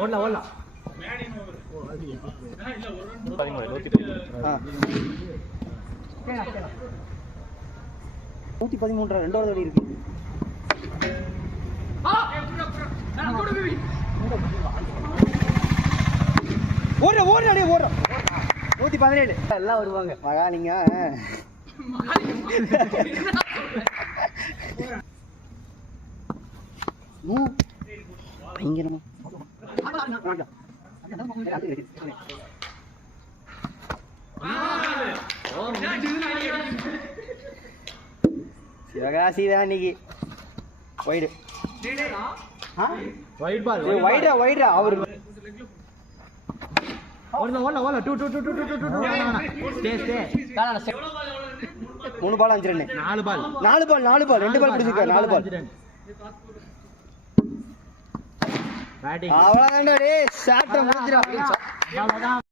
ஓடலாம் ஓடலாம். 113 ரெண்டாவது அடி இருக்கு. ஓடுற ஓடுற அடி ஓடுற 117 எல்லாம் வருவாங்க மகா நீங்க பயங்கரமா சிவகாசி தான் இன்னைக்கு வைடு வைட் பால் வைடா வைடா அவரு ஓடலாம் ஓடலாம் ஓடலாம் 2 2 2 2 2 ஸ்டே ஸ்டே 3 பால் 5 ரன் 4 பால் 4 பால் 2 பால் பிடிச்சிருக்க 4 பால் பேட்டிங் அவ்வளவுதான்டா டேய் ஷாட் முடிஞ்சிரா.